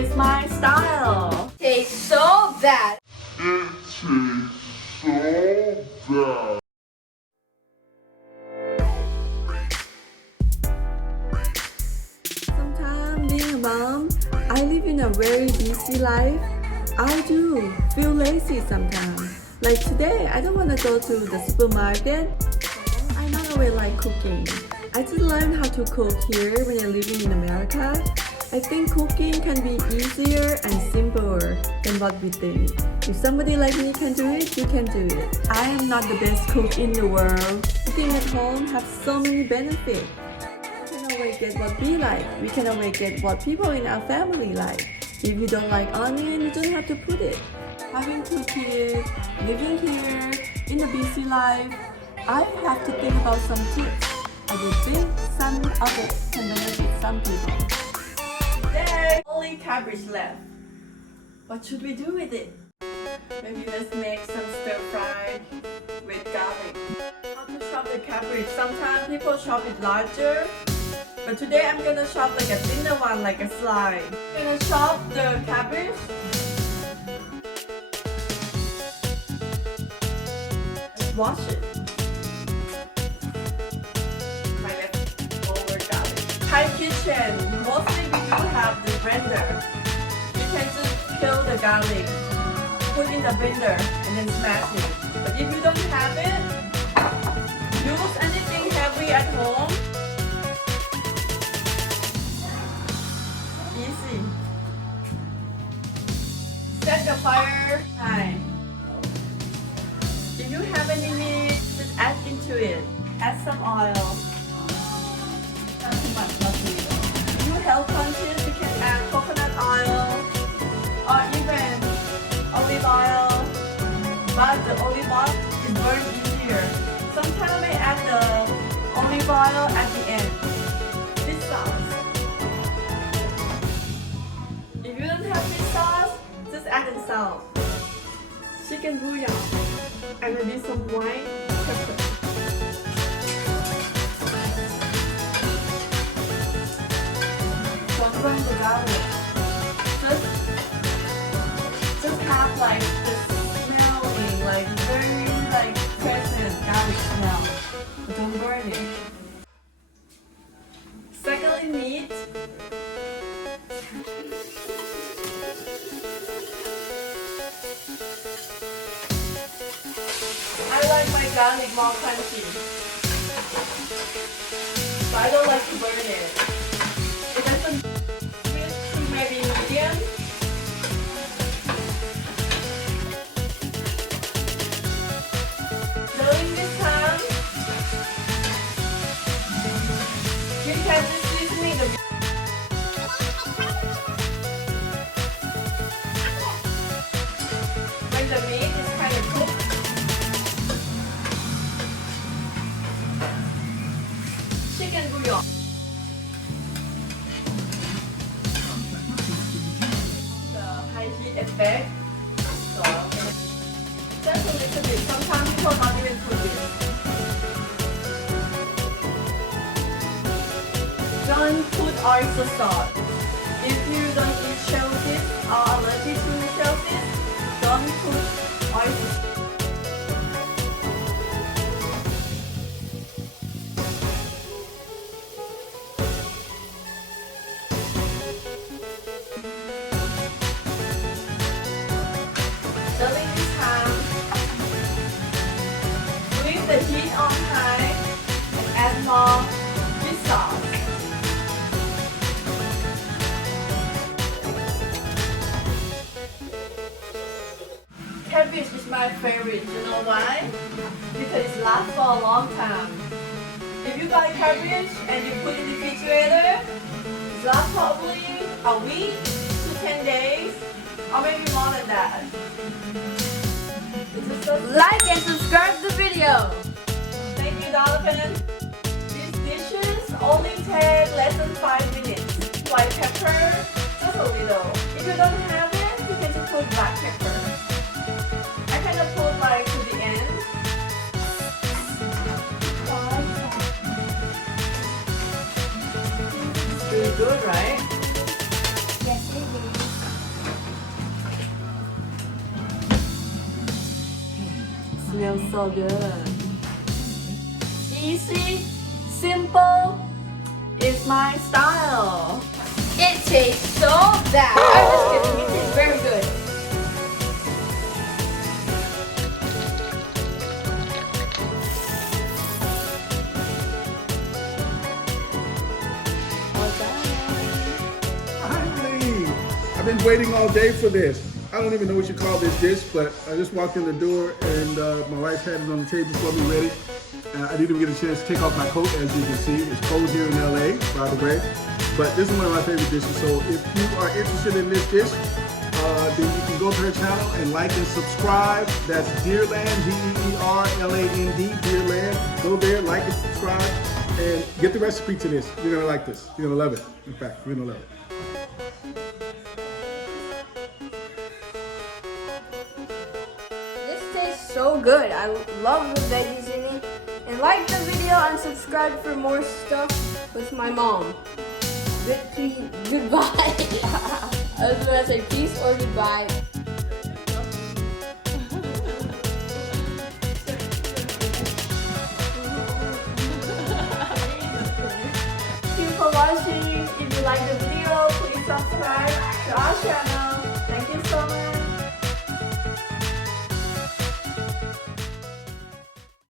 is my style. Tastes so bad. Sometimes being a mom, I live in a very busy life. I do feel lazy sometimes. Like today, I don't want to go to the supermarket. I not always like cooking. I just learned how to cook here when I'm living in America. I think cooking can be easier and simpler than what we think. If somebody like me can do it, you can do it. I am not the best cook in the world. Cooking at home has so many benefits. We can always get what we like. We can always get what people in our family like. If you don't like onion, you don't have to put it. Having 2 kids, living here, in a busy life, I have to think about some tips. I will think some of it can benefit some people. Today, only cabbage left. What should we do with it? Maybe let's make some stir fry with garlic. How to chop the cabbage? Sometimes people chop it larger, but today I'm gonna chop like a thinner one, like a slice. I'm gonna chop the cabbage. Let's wash it. My leftover garlic. Thai kitchen. Mostly we do have the blender. You can just peel the garlic, put in the blender, and then smash it. But if you don't have it, use anything heavy at home. Easy. Set the fire high. If you have any meat, just add into it. Add some oil. Not too much, not too little. If you health conscious, you can add coconut oil or even olive oil. But the olive oil is burn easier. Sometimes I add the olive oil at the end. This sauce. If you don't have this sauce, just add the sauce. Chicken bouillon and maybe some white pepper. So from the garlic, just have like the smelling, like very like present garlic smell. But don't burn it. Secondly, meat. I like my garlic more crunchy, so I don't like to burn it. It doesn't fit to maybe medium. During this time, you can just seasoning the when the meat is kind of cooked. Chicken bouillon. The high heat effect. So just a little bit. Sometimes people not even put it. Don't put oyster sauce. If you don't eat shellfish or allergic to shellfish, don't put oyster sauce. During this time, leave the heat on high and add more fish sauce. Cabbage is my favorite. You know why? Because it lasts for a long time. If you buy cabbage and you put it in the refrigerator, it lasts probably a week to 10 days, or maybe more than that. Like and subscribe to the video. Thank you, Donovan. These dishes only take less than 5 minutes. White pepper, just a little. If you don't have it, you can just put black pepper. I kind of put like to the end. It's really good, right? Yes, it is. smells so good. Easy, simple, is my style. It tastes so bad. I'm just kidding. It tastes very good. Finally! I've been waiting all day for this. I don't even know what you call this dish, but I just walked in the door and my wife had it on the table for me ready. I didn't even get a chance to take off my coat, as you can see. It's cold here in LA, by the way. But this is one of my favorite dishes. So if you are interested in this dish, then you can go to her channel and like and subscribe. That's Deerland, D-E-E-R-L-A-N-D, Deerland. Go there, like and subscribe, and get the recipe to this. You're gonna like this. You're gonna love it. In fact, you're gonna love it. This tastes so good. I love the veggies in it. And like the video and subscribe for more stuff with my mom. Goodbye. I was gonna say peace or goodbye. Thank you for watching. If you like the video, please subscribe to our channel.